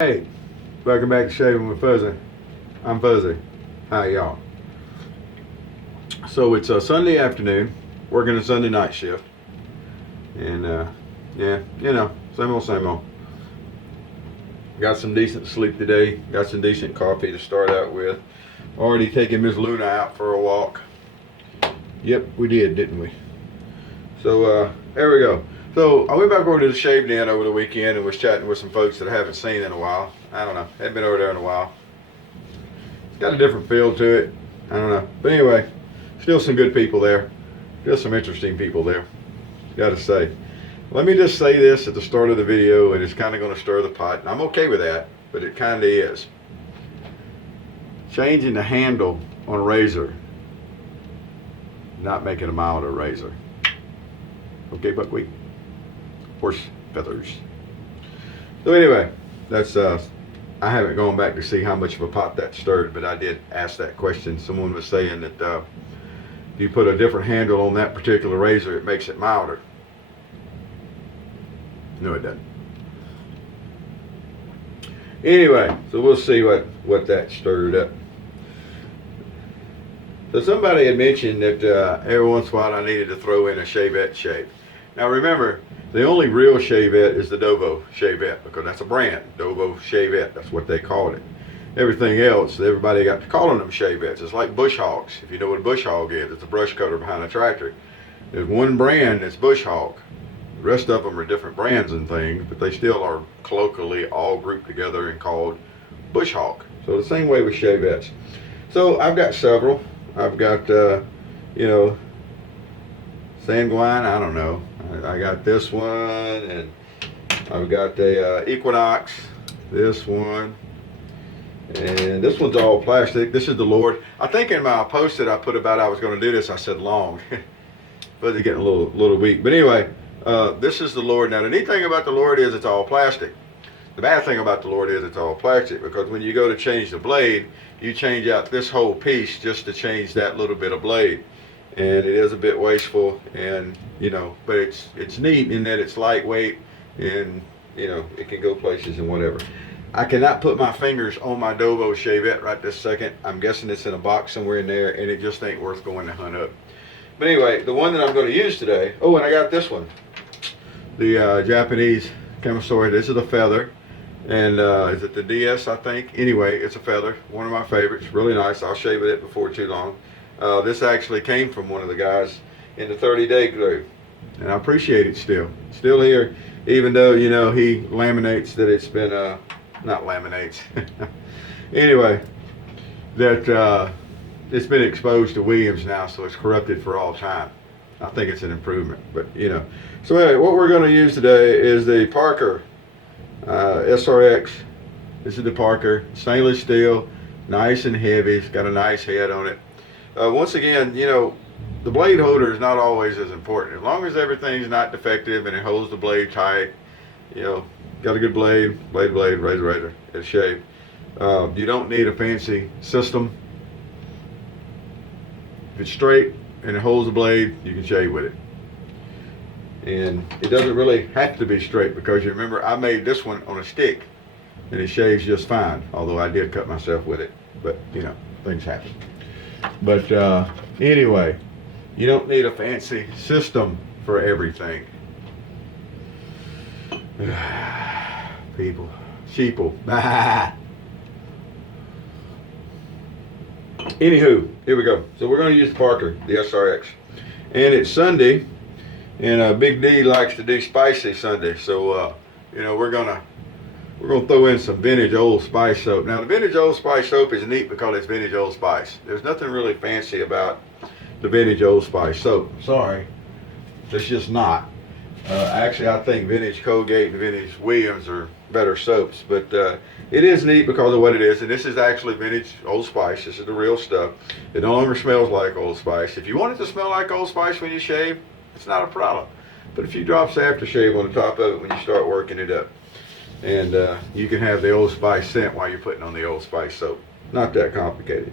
Hey, welcome back to Shaving with Fuzzy. I'm Fuzzy. Hi, y'all. So it's a Sunday afternoon, working a Sunday night shift. And, yeah, same old, same old. Got some decent sleep today. Got some decent coffee to start out with. Already taking Miss Luna out for a walk. Yep, we did, didn't we? So, there we go. So I went back over to the Shave Den over the weekend and was chatting with some folks that I haven't seen in a while. I don't know. Hadn't been over there in a while. It's got a different feel to it. I don't know. But anyway, still some good people there. Still some interesting people there. Got to say. Let me just say this at the start of the video, and it's kind of going to stir the pot. And I'm okay with that, but it kind of is. Changing the handle on a razor, not making a milder razor. Okay, buckwheat. Horse feathers. So anyway, that's I haven't gone back to see how much of a pot that stirred, but I did ask that question. Someone was saying that if you put a different handle on that particular razor, it makes it milder. No, it doesn't. Anyway, so we'll see what that stirred up. So somebody had mentioned that every once in a while I needed to throw in a Shavette shave. Now remember, the only real Shavette is the Dovo Shavette, because that's a brand, Dovo Shavette. That's what they called it. Everything else, everybody got to calling them Shavettes. It's like bush hogs. If you know what a bush hog is, it's a brush cutter behind a tractor. There's one brand that's bush hog. The rest of them are different brands and things, but they still are colloquially all grouped together and called bush hog. So the same way with Shavettes. So I've got several. I've got, Sanguine, I don't know. I got this one, and I've got the Equinox, this one, and this one's all plastic. This is the Lord. I think in my post that I put about I was going to do this, I said long, but it's getting a little weak. But anyway, this is the Lord. Now the neat thing about the Lord is it's all plastic. The bad thing about the Lord is it's all plastic, because when you go to change the blade, you change out this whole piece just to change that little bit of blade. And it is a bit wasteful, and but it's neat in that it's lightweight, and it can go places and whatever. I cannot put my fingers on my Dovo Shavette right this second. I'm guessing it's in a box somewhere in there, and it just ain't worth going to hunt up. But anyway, the one that I'm going to use today, oh, and I got this one, the Japanese Camisori. This is a feather, and is it the DS, I think? Anyway, it's a feather, one of my favorites, really nice. I'll shave it before too long. This actually came from one of the guys in the 30-day group, and I appreciate it still here, even though he laminates that it's been not laminates anyway, that it's been exposed to Williams now, so it's corrupted for all time. I think it's an improvement, but so anyway, what we're going to use today is the Parker SRX. This is the Parker, stainless steel, nice and heavy. It's got a nice head on it. Once again, the blade holder is not always as important. As long as everything's not defective and it holds the blade tight, got a good blade, razor, it's shaved. You don't need a fancy system. If it's straight and it holds the blade, you can shave with it. And it doesn't really have to be straight, because you remember I made this one on a stick and it shaves just fine, although I did cut myself with it. But things happen. But anyway, you don't need a fancy system for everything. People, sheeple. Anywho, here we go. So we're going to use the Parker, the SRX, and it's Sunday, and Big D likes to do spicy Sunday. So we're gonna throw in some vintage Old Spice soap. Now the vintage Old Spice soap is neat because it's vintage Old Spice. There's nothing really fancy about the vintage Old Spice soap. Sorry, it's just not. Actually, I think vintage Colgate and vintage Williams are better soaps, but it is neat because of what it is. And this is actually vintage Old Spice. This is the real stuff. It no longer smells like Old Spice. If you want it to smell like Old Spice when you shave, it's not a problem. But a few drops of aftershave on the top of it when you start working it up. And you can have the Old Spice scent while you're putting on the Old Spice soap. Not that complicated.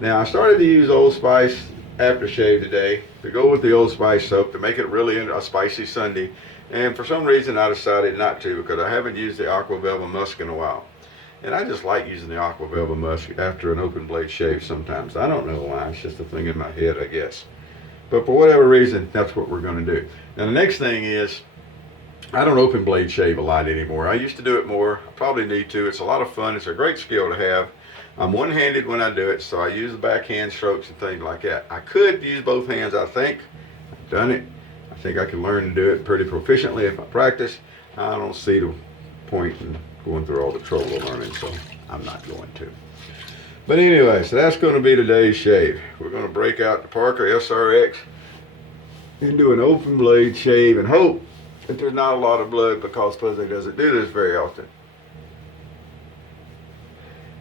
Now I started to use Old Spice aftershave today to go with the Old Spice soap to make it really a spicy Sunday, And for some reason I decided not to, because I haven't used the Aqua Velva Musk in a while. And I just like using the Aqua Velva Musk after an open blade shave sometimes. I don't know why, it's just a thing in my head, I guess. But for whatever reason, that's what we're going to do. Now the next thing is, I don't open blade shave a lot anymore. I used to do it more. I probably need to. It's a lot of fun. It's a great skill to have. I'm one-handed when I do it, so I use the backhand strokes and things like that. I could use both hands, I think. I've done it. I think I can learn to do it pretty proficiently if I practice. I don't see the point in going through all the trouble of learning, so I'm not going to. But anyway, so that's going to be today's shave. We're going to break out the Parker SRX and do an open blade shave and hope that there's not a lot of blood, because Fuzzy doesn't do this very often.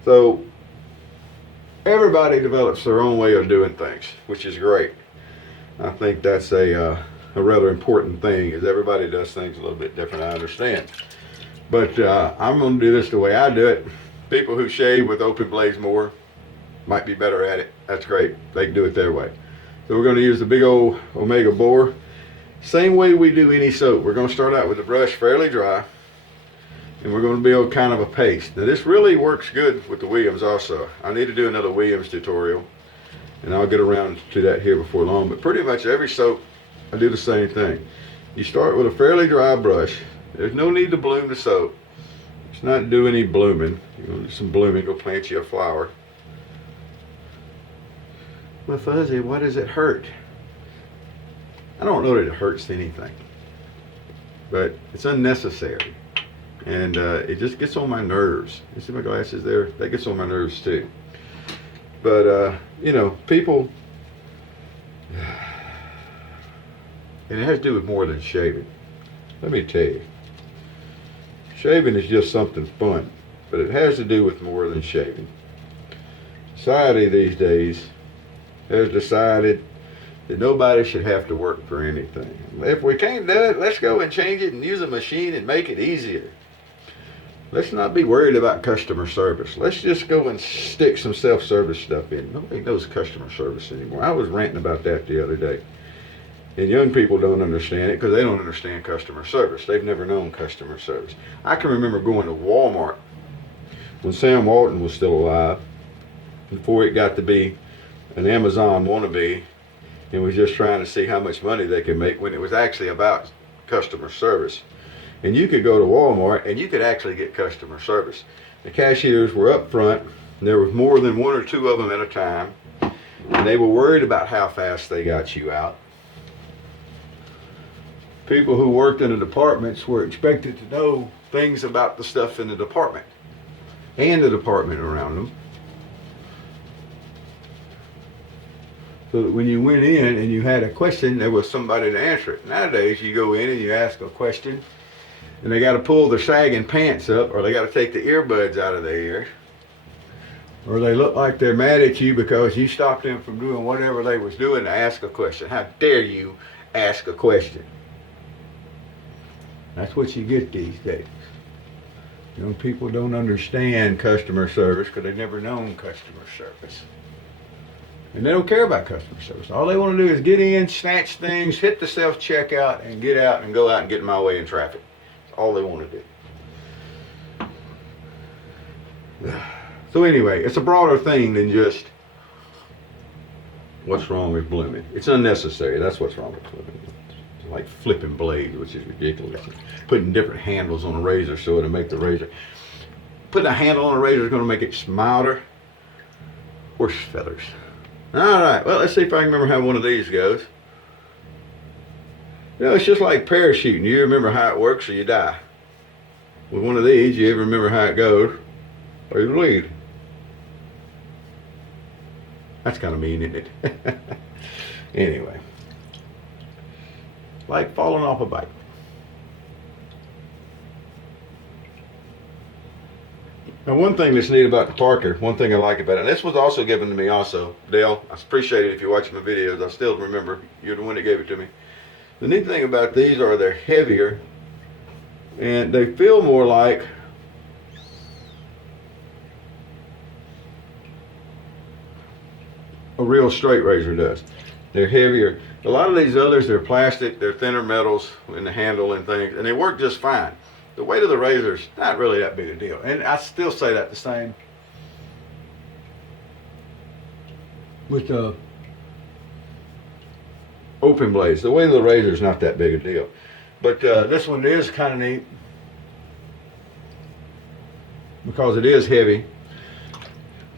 So everybody develops their own way of doing things, which is great. I think that's a rather important thing, is everybody does things a little bit different, I understand. But I'm going to do this the way I do it. People who shave with open blades more might be better at it. That's great. They can do it their way. So we're going to use the big old Omega bore. Same way we do any soap. We're going to start out with the brush fairly dry, and we're going to build kind of a paste. Now this really works good with the Williams also. I need to do another Williams tutorial, and I'll get around to that here before long. But pretty much every soap, I do the same thing. You start with a fairly dry brush. There's no need to bloom the soap. It's not do any blooming. You're going to do some blooming, go plant you a flower. Well, Fuzzy, what does it hurt? I don't know that it hurts anything, but it's unnecessary, and it just gets on my nerves. You see my glasses there? That gets on my nerves too. But you know, people, and it has to do with more than shaving. Let me tell you, shaving is just something fun, but it has to do with more than shaving. Society these days has decided that nobody should have to work for anything. If we can't do it, let's go and change it and use a machine and make it easier. Let's not be worried about customer service. Let's just go and stick some self-service stuff in. Nobody knows customer service anymore. I was ranting about that the other day. And young people don't understand it because they don't understand customer service. They've never known customer service. I can remember going to Walmart when Sam Walton was still alive, before it got to be an Amazon wannabe, and was just trying to see how much money they could make, when it was actually about customer service. And you could go to Walmart and you could actually get customer service. The cashiers were up front, and there was more than one or two of them at a time, and they were worried about how fast they got you out. People who worked in the departments were expected to know things about the stuff in the department and the department around them, so that when you went in and you had a question, there was somebody to answer it. Nowadays, you go in and you ask a question, and they got to pull their sagging pants up, or they got to take the earbuds out of their ears, or they look like they're mad at you because you stopped them from doing whatever they was doing to ask a question. How dare you ask a question? That's what you get these days. Young people don't understand customer service because they've never known customer service. And they don't care about customer service. All they want to do is get in, snatch things, hit the self-checkout, and get out and go out and get in my way in traffic. That's all they want to do. So anyway, it's a broader thing than just what's wrong with blooming. It's unnecessary. That's what's wrong with blooming. It's like flipping blades, which is ridiculous. Putting different handles on a razor so it'll make the razor. Putting a handle on a razor is going to make it milder. Horse feathers. Alright, well, let's see if I can remember how one of these goes. You know, it's just like parachuting. You remember how it works or you die. With one of these, you ever remember how it goes or you bleed. That's kind of mean, isn't it? Anyway. Like falling off a bike. Now, one thing that's neat about the Parker, one thing I like about it, and this was also given to me also, Dale, I appreciate it if you're watching my videos. I still remember you're the one that gave it to me. The neat thing about these are they're heavier, and they feel more like a real straight razor does. They're heavier. A lot of these others, they're plastic, they're thinner metals in the handle and things, and they work just fine. The weight of the razor is not really that big a deal. And I still say that the same with the open blades. The weight of the razor is not that big a deal. But this one is kind of neat because it is heavy.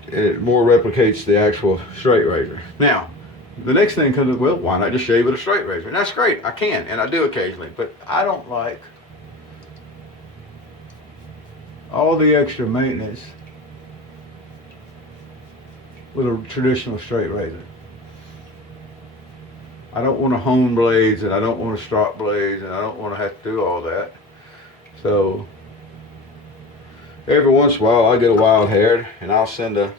It more replicates the actual straight razor. Now, the next thing comes, well, why not just shave with a straight razor? And that's great, I can, and I do occasionally, but I don't like all the extra maintenance with a traditional straight razor. I don't want to hone blades, and I don't want to strop blades, and I don't want to have to do all that. So every once in a while, I get a wild haired, and I'll send a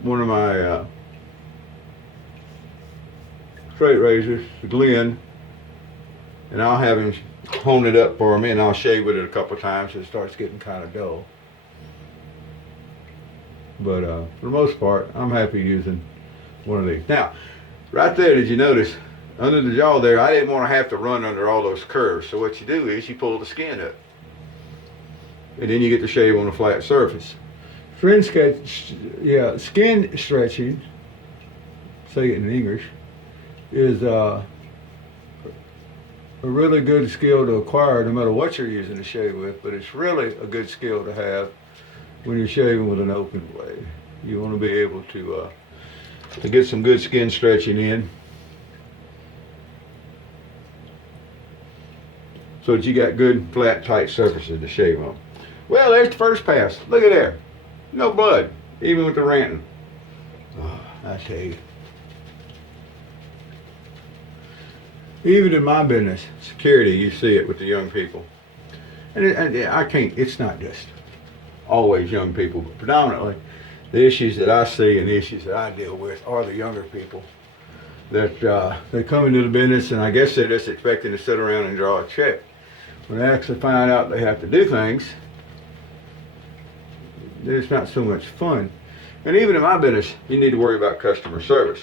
one of my straight razors to Glenn, and I'll have him hone it up for me, and I'll shave with it a couple times so it starts getting kind of dull. But for the most part, I'm happy using one of these. Now, right there, did you notice under the jaw there, I didn't want to have to run under all those curves. So what you do is you pull the skin up, and then you get to shave on a flat surface. Skin stretching, say it in English, is a really good skill to acquire no matter what you're using to shave with, but it's really a good skill to have when you're shaving with an open blade. You want to be able to get some good skin stretching in so that you got good, flat, tight surfaces to shave on. Well, there's the first pass. Look at there. No blood, even with the ranting. Oh, I tell you. Even in my business, security, you see it with the young people. And I can't, it's not just always young people, but predominantly the issues that I see and the issues that I deal with are the younger people. That they come into the business and I guess they're just expecting to sit around and draw a check. When they actually find out they have to do things, it's not so much fun. And even in my business, you need to worry about customer service.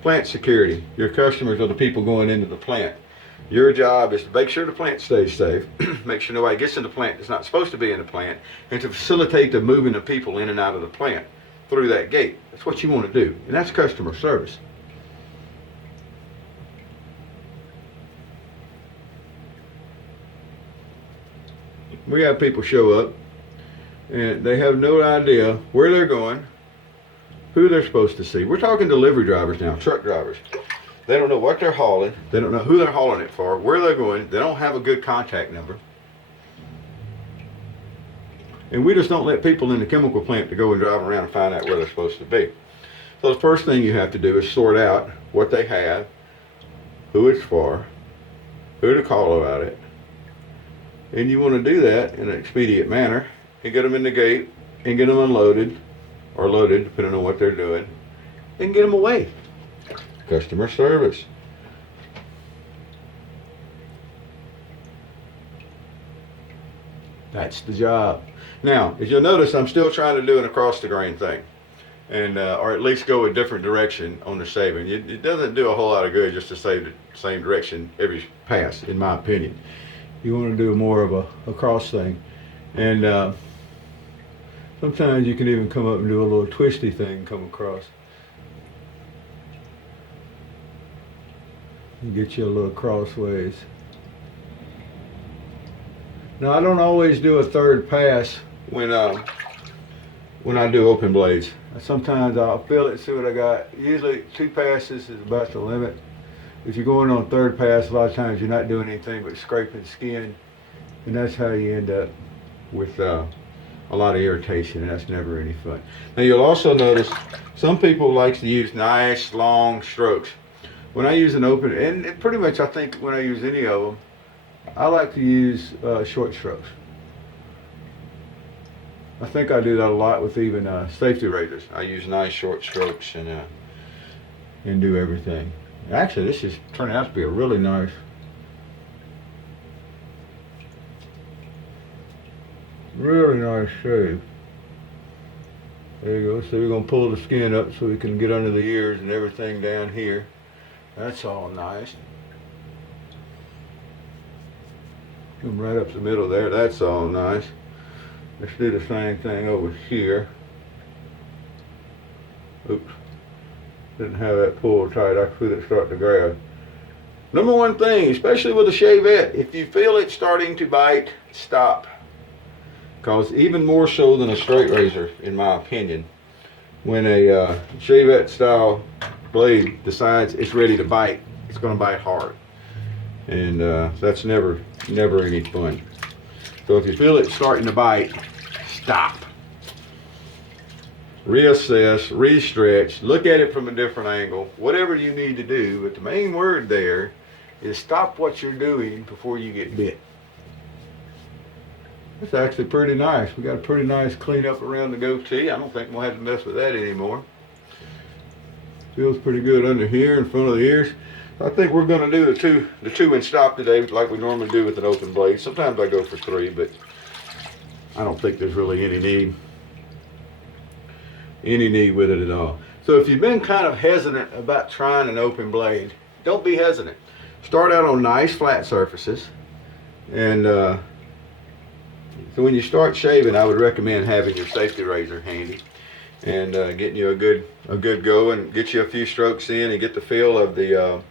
Plant security. Your customers are the people going into the plant. Your job is to make sure the plant stays safe, make sure nobody gets in the plant that's not supposed to be in the plant, and to facilitate the moving of people in and out of the plant through that gate. That's what you want to do, and that's customer service. We have people show up, and they have no idea where they're going, who they're supposed to see. We're talking delivery drivers now, truck drivers. They don't know what they're hauling. They don't know who they're hauling it for, where they're going. They don't have a good contact number. And we just don't let people in the chemical plant to go and drive around and find out where they're supposed to be. So the first thing you have to do is sort out what they have, who it's for, who to call about it. And you want to do that in an expedient manner and get them in the gate and get them unloaded or loaded, depending on what they're doing, and get them away. Customer service. That's the job. Now, as you'll notice, I'm still trying to do an across the grain thing, and or at least go a different direction on the shaving. It doesn't do a whole lot of good just to shave the same direction every pass, in my opinion. You want to do more of a cross thing, and sometimes you can even come up and do a little twisty thing, come across. And get you a little crossways. Now I don't always do a third pass when I do open blades. Sometimes I'll feel it, see what I got. Usually 2 passes is about the limit. If you're going on third pass, a lot of times you're not doing anything but scraping skin, and that's how you end up with a lot of irritation, and that's never any fun. Now you'll also notice some people like to use nice long strokes. When I use an open, and pretty much I think when I use any of them, I like to use short strokes. I think I do that a lot with even safety razors. I use nice short strokes and do everything. Actually, this is turning out to be a really nice shave. There you go. So we're gonna pull the skin up so we can get under the ears and everything down here. That's all nice. Come right up the middle there. That's all nice. Let's do the same thing over here. Oops. Didn't have that pulled tight. I feel it start to grab. Number one thing, especially with a shavette, if you feel it starting to bite, stop. Because even more so than a straight razor, in my opinion, when a shavette style blade decides it's ready to bite, it's going to bite hard. And that's never any fun. So if you feel it starting to bite, stop. Reassess, restretch, look at it from a different angle, whatever you need to do. But the main word there is stop what you're doing before you get bit. It's actually pretty nice. We got a pretty nice clean up around the goatee. I don't think we'll have to mess with that anymore. Feels pretty good under here in front of the ears. I think we're going to do the two inch stop today like we normally do with an open blade. Sometimes I go for 3, but I don't think there's really any need with it at all. So if you've been kind of hesitant about trying an open blade, don't be hesitant. Start out on nice flat surfaces, and so when you start shaving, I would recommend having your safety razor handy and getting you a good go and get you a few strokes in and get the feel of the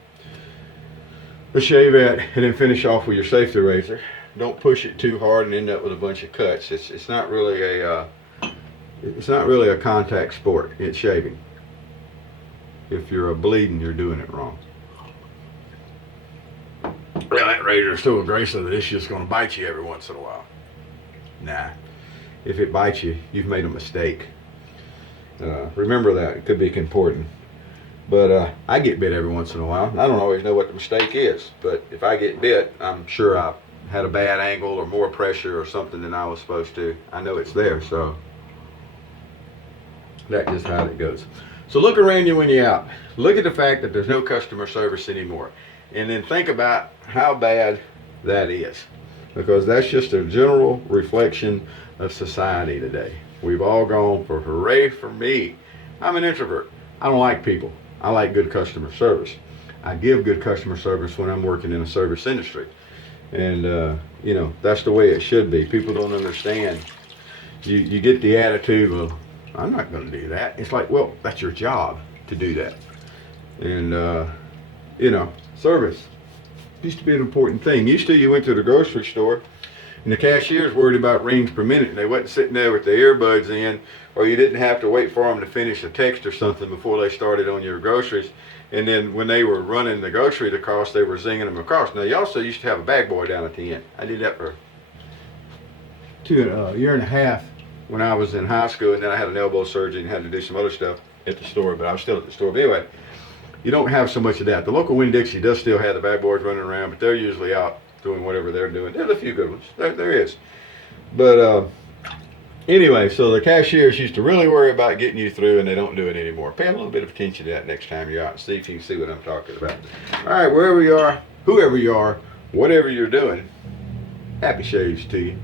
shavette, and then finish off with your safety razor. Don't push it too hard and end up with a bunch of cuts. It's not really a contact sport. It's shaving. If you're bleeding, you're doing it wrong. Well, that razor is so aggressive that it's just going to bite you every once in a while. Nah, if it bites you, you've made a mistake. Remember that. It could be important. But I get bit every once in a while. I don't always know what the mistake is, but if I get bit, I'm sure I had a bad angle or more pressure or something than I was supposed to. I know it's there, so that's just how it goes. So look around you when you're out. Look at the fact that there's no customer service anymore, and then think about how bad that is, because that's just a general reflection of society today. We've all gone for hooray for me. I'm an introvert. I don't like people. I like good customer service. I give good customer service when I'm working in a service industry. And, you know, that's the way it should be. People don't understand. You get the attitude, well, I'm not going to do that. It's like, well, that's your job to do that. And, you know, service used to be an important thing. Used to, you went to the grocery store and the cashier's worried about rings per minute, and they wasn't sitting there with the earbuds in, or you didn't have to wait for them to finish a text or something before they started on your groceries. And then when they were running the grocery across, they were zinging them across. Now, you also used to have a bag boy down at the end. I did that for a year and a half when I was in high school, and then I had an elbow surgery and had to do some other stuff at the store, but I was still at the store. But anyway, you don't have so much of that. The local Winn-Dixie does still have the bag boys running around, but they're usually out doing whatever they're doing. There's a few good ones. There is. But anyway, so the cashiers used to really worry about getting you through, and they don't do it anymore. Pay a little bit of attention to that next time you're out and see if you can see what I'm talking about. All right, wherever you are, whoever you are, whatever you're doing, happy shaves to you.